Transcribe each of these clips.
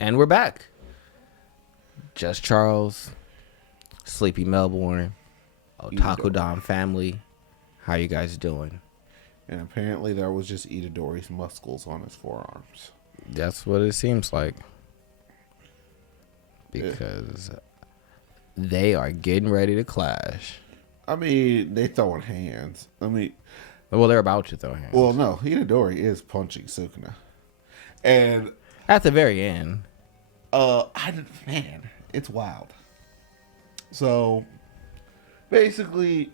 And we're back. Just Charles, Sleepy Melbourne, Otaku Don family. How you guys doing? And apparently there was just Itadori's muscles on his forearms. That's what it seems like. Because they are getting ready to clash. I mean, they throwing hands. Well, they're about to throw hands. Well, no, Itadori is punching Sukuna. And at the very end. Man, it's wild. So, basically,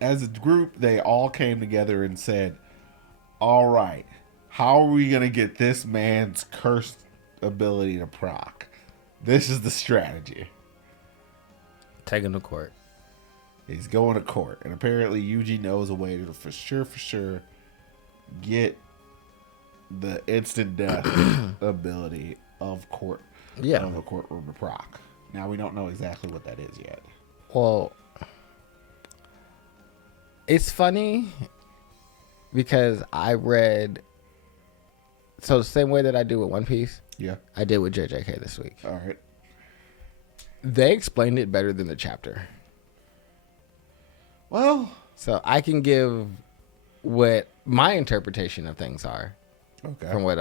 as a group, they all came together and said, all right, how are we going to get this man's cursed ability to proc? This is the strategy. Taking to court. He's going to court. And apparently Yuji knows a way to for sure get the instant death ability of a courtroom to proc. Now we don't know exactly what that is yet. Well, it's funny because I read, so the same way that I do with One Piece, I did with JJK this week. All right. They explained it better than the chapter. Well, so I can give what my interpretation of things are. Okay. From what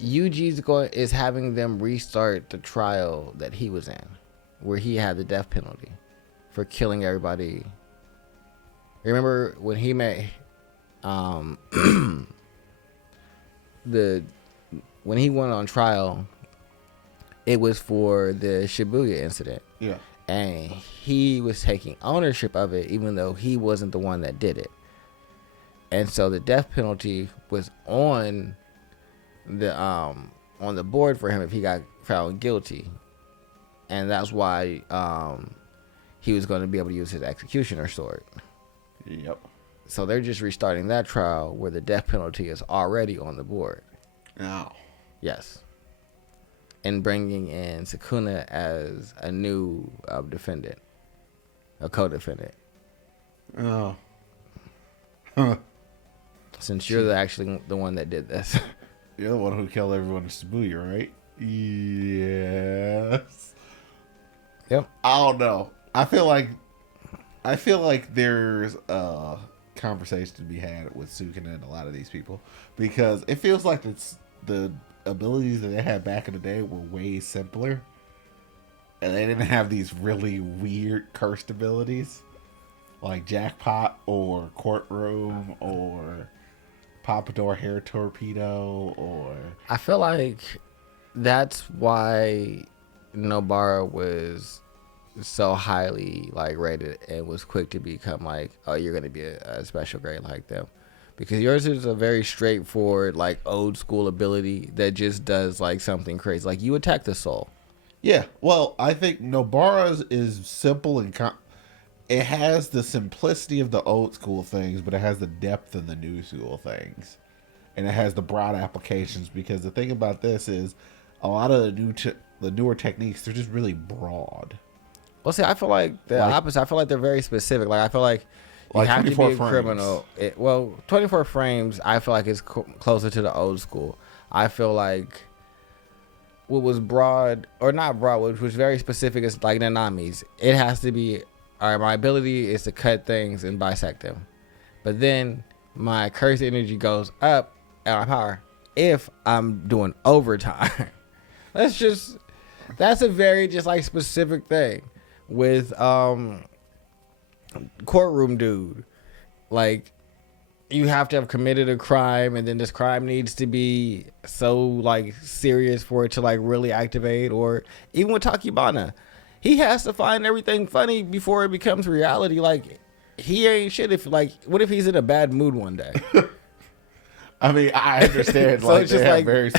Yuji's is having them restart the trial that he was in, where he had the death penalty for killing everybody. Remember when he met when he went on trial, it was for the Shibuya incident. Yeah. And he was taking ownership of it, even though he wasn't the one that did it. And so the death penalty was on the board for him if he got found guilty, and that's why he was going to be able to use his executioner sword. Yep. So they're just restarting that trial where the death penalty is already on the board. Oh. Yes. And bringing in Sukuna as a new defendant, a co-defendant. Oh. Huh. Since you're actually the one that did this. You're the one who killed everyone in Shibuya, right? Yes. Yep. I don't know. I feel like there's a conversation to be had with Sukuna and a lot of these people, because it feels like the abilities that they had back in the day were way simpler, and they didn't have these really weird cursed abilities like jackpot or courtroom or Pompadour hair torpedo. Or I feel like that's why Nobara was so highly rated and was quick to become oh, you're gonna be a special grade like them, because yours is a very straightforward old school ability that just does something crazy, you attack the soul. Yeah, well, I think Nobara's is simple and it has the simplicity of the old school things, but it has the depth of the new school things, and it has the broad applications. Because the thing about this is, a lot of the newer techniques, they're just really broad. Well, see, I feel like the opposite. I feel like they're very specific. I feel like you have to be a criminal. 24 frames, I feel like is closer to the old school. I feel like what was broad, or not broad, which was very specific, is like Nanami's. It has to be, all right, my ability is to cut things and bisect them. But then my cursed energy goes up at my power if I'm doing overtime. That's a very specific thing. With courtroom dude, you have to have committed a crime, and then this crime needs to be so serious for it to really activate. Or even with Takibana, he has to find everything funny before it becomes reality. He ain't shit if what if he's in a bad mood one day? I mean, I understand. So it's just very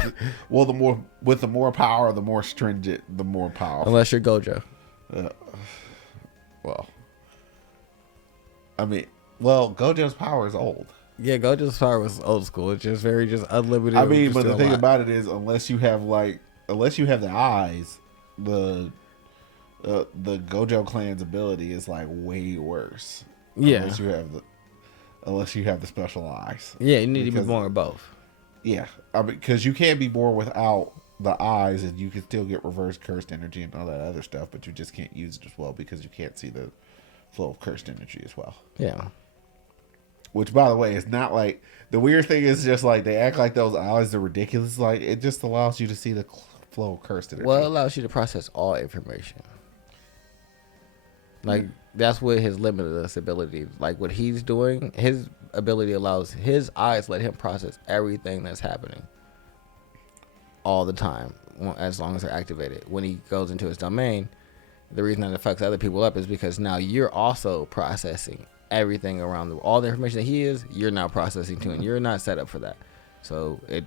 well. The more power, the more stringent, the more powerful. Unless you're Gojo. Well, I mean, Gojo's power is old. Yeah, Gojo's power was old school. It's just unlimited. I mean, but the thing about it is, unless you have the eyes, the Gojo clan's ability is way worse. Yeah. Unless you have the special eyes. Yeah, you need to be born with both. Yeah, because you can be born without the eyes, and you can still get reverse cursed energy and all that other stuff, but you just can't use it as well because you can't see the flow of cursed energy as well. Yeah. Which, by the way, is not like the weird thing is just like they act like those eyes are ridiculous. Like it just allows you to see the flow of cursed energy. Well, it allows you to process all information. Like that's what his limitless ability. Like what he's doing, his ability allows his eyes let him process everything that's happening all the time, as long as they're activated. When he goes into his domain, the reason that it fucks other people up is because now you're also processing everything around all the information that he is. You're now processing too, and you're not set up for that. So it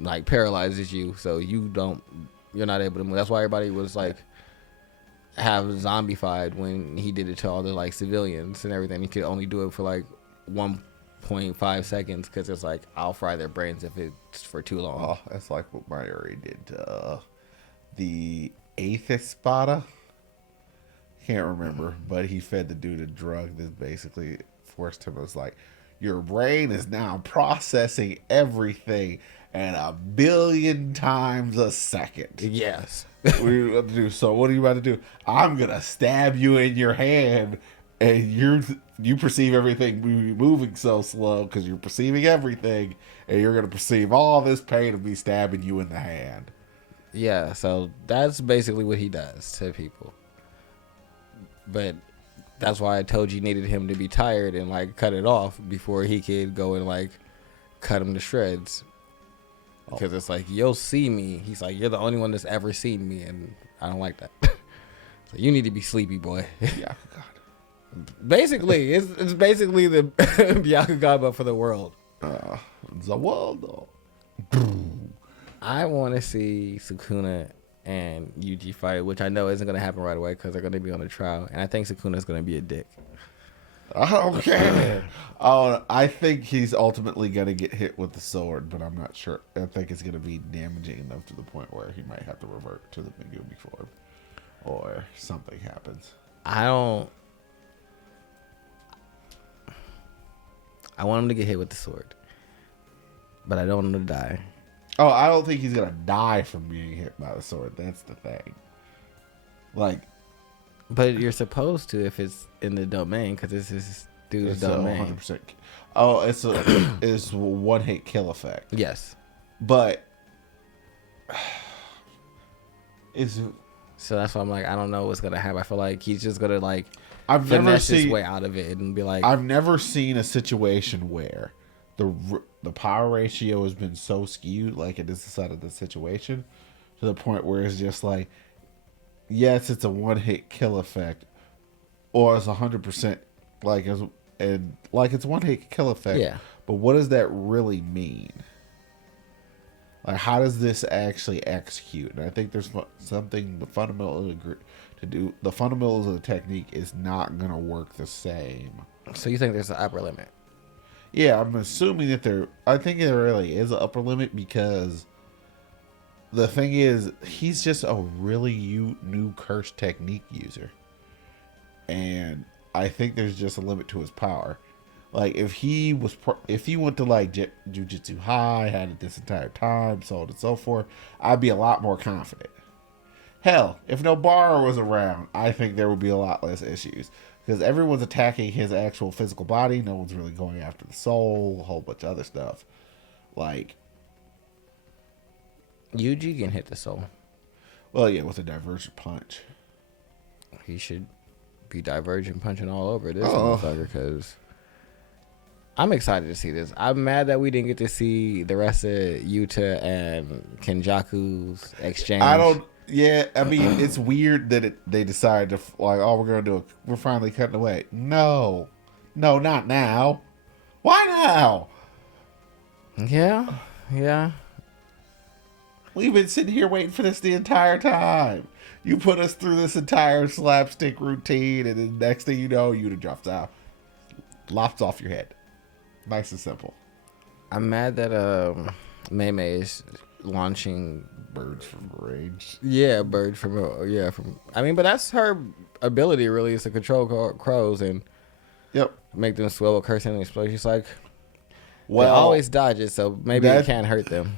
like paralyzes you. So you're not able to move. That's why everybody was like have zombified when he did it to all the like civilians and everything. He could only do it for like 1.5 seconds because it's like I'll fry their brains if it's for too long. Oh, that's like what Mayuri did to the Aethys Spada. Can't remember, but he fed the dude a drug that basically forced him. It was like, your brain is now processing everything at 1 billion times a second. Yes. What are you about to do? So what are you about to do? I'm gonna stab you in your hand, and you perceive everything moving so slow because you're perceiving everything, and you're gonna perceive all this pain of me stabbing you in the hand. Yeah. So that's basically what he does to people. But that's why I told you needed him to be tired and like cut it off before he could go and like cut him to shreds. Because it's like, you'll see me. He's like, you're the only one that's ever seen me, and I don't like that. So you need to be sleepy, boy. Yeah, God. Basically, it's basically the Byakugan, but for the world. The world. I want to see Sukuna and Yuji fight, which I know isn't going to happen right away because they're going to be on a trial, and I think Sukuna's going to be a dick. Okay. I think he's ultimately going to get hit with the sword, but I'm not sure. I think it's going to be damaging enough to the point where he might have to revert to the Megumi form, or something happens. I want him to get hit with the sword, but I don't want him to die. Oh, I don't think he's going to die from being hit by the sword. That's the thing. Like, but you're supposed to if it's in the domain, because it's his dude's domain. 100%. Oh, it's one hit kill effect. Yes. But so that's why I'm like, I don't know what's gonna happen. I feel like he's just gonna like I've never seen his way out of it and be like, I've never seen a situation where the power ratio has been so skewed like it is the side of the situation to the point where it's just like, yes, it's a one hit kill effect, or it's 100% it's one hit kill effect. Yeah. But what does that really mean? Like, how does this actually execute? And I think there's something the fundamentals of the technique is not gonna work the same. So you think there's an upper limit? Yeah, I'm assuming that I think there really is an upper limit, because the thing is, he's just a really new curse technique user. And I think there's just a limit to his power. Like, if he went to like Jujutsu High, had it this entire time, so on and so forth, I'd be a lot more confident. Hell, if Nobara was around, I think there would be a lot less issues. Because everyone's attacking his actual physical body. No one's really going after the soul. A whole bunch of other stuff. Like, Yuji can hit the soul. Well, yeah, with a divergent punch. He should be divergent punching all over this motherfucker, because I'm excited to see this. I'm mad that we didn't get to see the rest of Yuta and Kenjaku's exchange. Yeah, I mean, it's weird that they decided to, like, we're finally cutting away. No, not now. Why now? Yeah. We've been sitting here waiting for this the entire time. You put us through this entire slapstick routine, and then next thing you know, Yuta drops out. Lops off your head. Nice and simple. I'm mad that Mei is launching birds from rage. Yeah, bird from I mean, but that's her ability, really, is to control crows and make them swell with cursing and explode. She's like, Well, they always dodge it, so maybe it can't hurt them.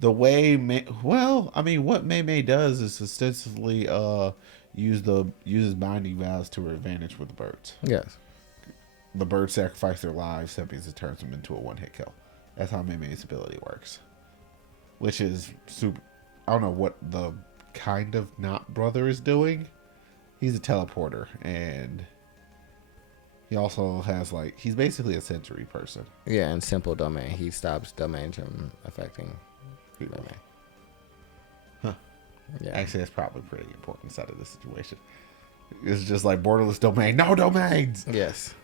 The way, what Mei does is ostensibly uses binding vows to her advantage with the birds. Yes. The birds sacrifice their lives, that means it turns them into a one-hit kill. That's how Mei's ability works. Which is super. I don't know what the kind of not brother is doing. He's a teleporter, and he also has he's basically a sensory person. Yeah, and simple domain. He stops domains from affecting domain. Huh. Yeah. Actually, that's probably pretty important inside of this situation. It's just like borderless domain. No domains! Yes.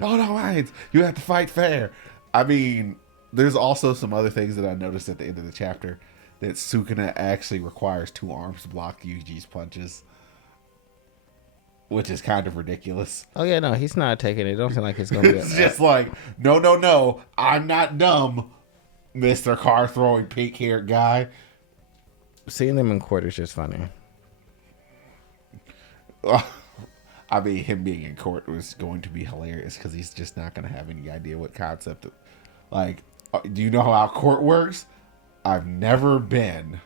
No domains! You have to fight fair. I mean, there's also some other things that I noticed at the end of the chapter. That Sukuna actually requires 2 arms to block Yuji's punches. Which is kind of ridiculous. Oh, yeah, no, he's not taking it. Don't seem like it's going to be... It's just like, no, I'm not dumb, Mr. Car-throwing pink-haired guy. Seeing them in court is just funny. I mean, him being in court was going to be hilarious because he's just not going to have any idea what concept... do you know how court works? I've never been.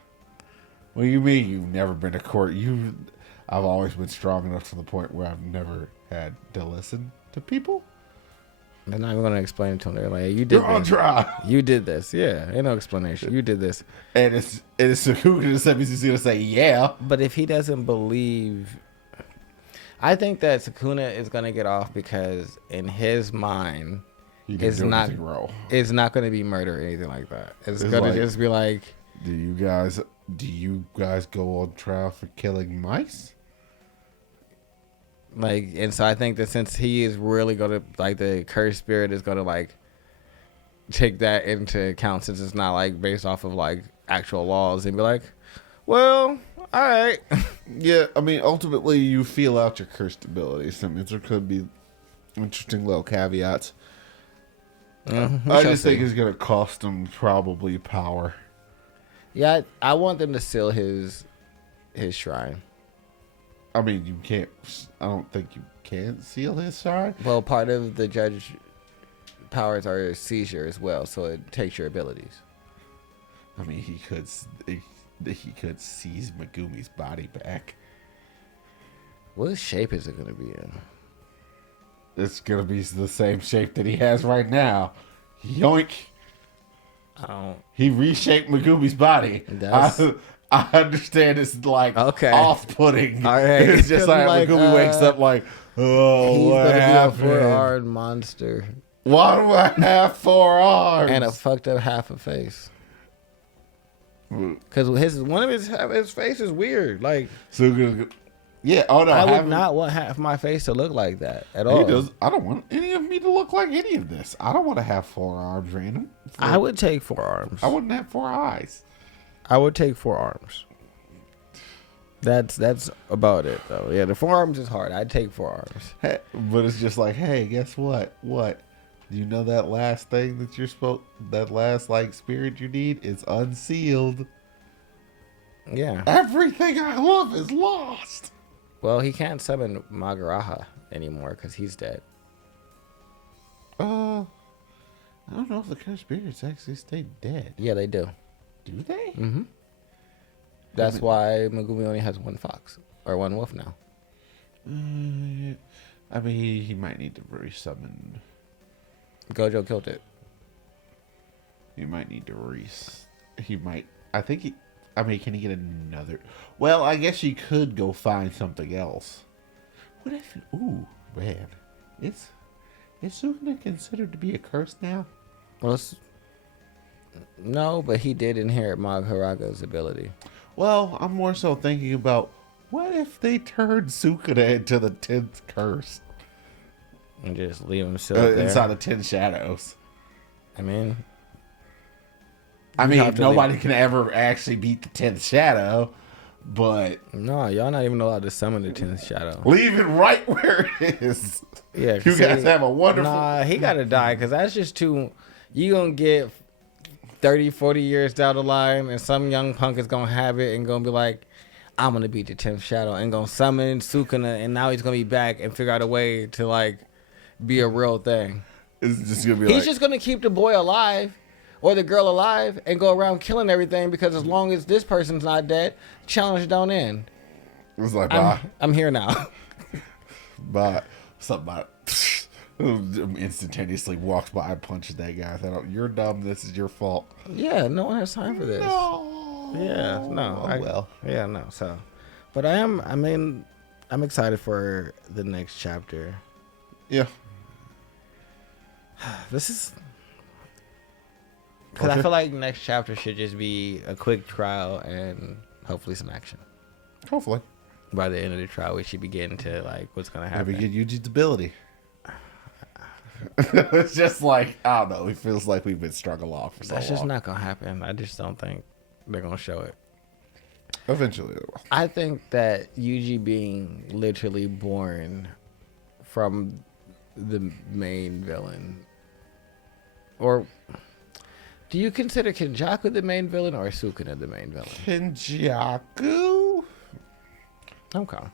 What do you mean you've never been to court? I've always been strong enough to the point where I've never had to listen to people. They're not even going to explain it to them. They're like, you did You're on trial. You did this. Yeah, ain't no explanation. You did this. And it's Sukuna going to say, yeah. But if he doesn't believe... I think that Sukuna is going to get off because in his mind... It's not going to be murder or anything like that. It's going to just be like... Do you guys go on trial for killing mice? And so I think that since he is really going to, the cursed spirit is going to, take that into account since it's not, based off of, actual laws and be like, well, all right. Yeah, I mean, ultimately, you feel out your cursed abilities. I mean, there could be interesting little caveats. I just think it's going to cost him probably power. Yeah, I want them to seal his shrine. I mean, you can't... I don't think you can seal his shrine. Well, part of the judge powers are seizure as well, so it takes your abilities. I mean, he could seize Megumi's body back. What shape is it going to be in? It's going to be the same shape that he has right now. Yoink. He reshaped Megumi's body. I understand it's off-putting. All right. It's just Megumi wakes up oh, he's what happened? He's going to be a 4-armed monster. Why do I have 4 arms? And a fucked up half a face. Because one of his face is weird. Yeah, oh no. I would not want half my face to look like that at all. I don't want any of me to look like any of this. I don't want to have 4 arms random. I would take 4 arms. I wouldn't have 4 eyes. I would take 4 arms. That's about it though. Yeah, the 4 arms is hard. I'd take 4 arms. Hey, but it's just hey, guess what? What? Do you know that last thing that that last spirit you need is unsealed? Yeah. Everything I love is lost. Well, he can't summon Magaraha anymore because he's dead. I don't know if the cursed spirits actually stay dead. Yeah, they do. Do they? Mm-hmm. That's why Megumi only has 1 fox or 1 wolf now. I mean, he might need to resummon. Gojo killed it. He might need to He might. I think he. I mean, can he get another? Well, I guess you could go find something else. What if? Ooh, man, is Sukuna considered to be a curse now? Well, no, but he did inherit Magaraha's ability. Well, I'm more so thinking about what if they turned Sukuna into the 10th curse and just leave him still there inside the 10 shadows. I mean, nobody can ever actually beat the 10th shadow, but... No, y'all not even allowed to summon the 10th shadow. Leave it right where it is. Yeah. You guys have a wonderful... Nah, he got to die, because that's just too... You going to get 30, 40 years down the line, and some young punk is going to have it and going to be like, I'm going to beat the 10th shadow, and going to summon Sukuna, and now he's going to be back and figure out a way to, be a real thing. It's just gonna be He's just gonna keep the boy alive or the girl alive and go around killing everything because as long as this person's not dead, challenge don't end. It was like, bye. I'm here now. Bye. Somebody instantaneously walks by and punches that guy. I thought, you're dumb. This is your fault. Yeah, no one has time for this. No. Yeah, no. Yeah, no. So, but I'm excited for the next chapter. Yeah. This is because I feel like next chapter should just be a quick trial and hopefully some action. Hopefully. By the end of the trial, we should be getting to like what's gonna happen. Maybe get Yuji's ability. It's just like, I don't know. It feels like we've been strung along for so long. That's just not gonna happen. I just don't think they're gonna show it. Eventually, it will. I think that Yuji being literally born from the main villain, or do you consider Kenjaku the main villain or Sukuna the main villain? Kenjaku. Okay.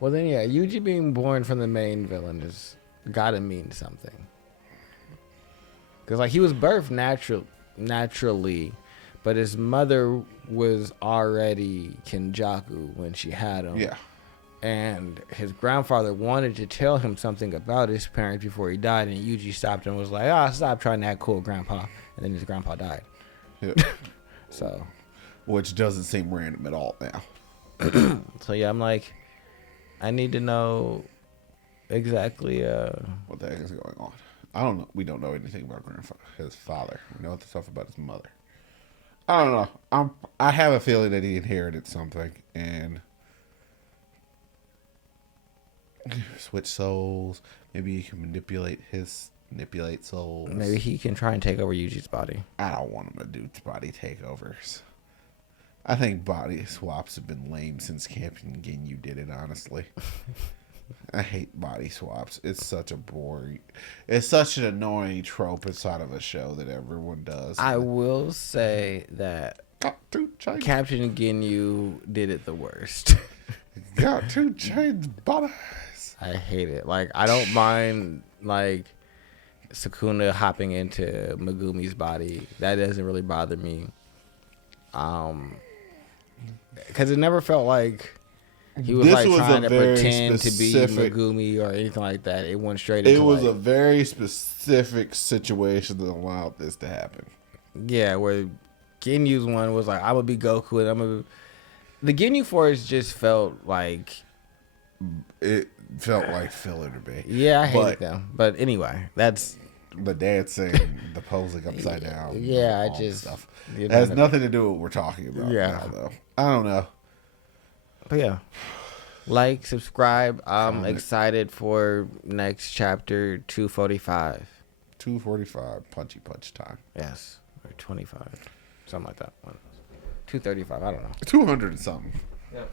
Well then, yeah, Yuji being born from the main villain has gotta mean something. Because like he was birthed naturally, but his mother was already Kenjaku when she had him. Yeah. And his grandfather wanted to tell him something about his parents before he died, and Yuji stopped and was like, stop trying to act cool, grandpa. And then his grandpa died. Yeah. So. Which doesn't seem random at all now. So yeah, I'm like, I need to know exactly what the heck is going on. I don't know. We don't know anything about his father. We know the stuff about his mother. I don't know. I have a feeling that he inherited something and switch souls. Maybe he can manipulate souls. Maybe he can try and take over Yuji's body. I don't want him to do body takeovers. I think body swaps have been lame since Captain Ginyu did it, honestly. I hate body swaps. It's such an annoying trope inside of a show that everyone does. I will say that Captain Ginyu did it the worst. Got to change bodies. I hate it. Like, I don't mind, like, Sukuna hopping into Megumi's body. That doesn't really bother me. Because it never felt like he was trying to pretend to be Megumi or anything like that. It went straight into a very specific situation that allowed this to happen. Yeah, where Ginyu's one was like, I'm gonna be Goku and I'm gonna. The Ginyu Force just felt like. It felt like filler to me. Yeah, I hated them. But anyway, that's. The dancing, the posing upside down. Yeah, I just. Stuff. It has nothing to do with what we're talking about now, though. I don't know. But yeah. Like, subscribe. I'm excited for next chapter 245. 245, punchy punch time. Yes. Or 25. Something like that. 235, I don't know. 200 and something. Yep.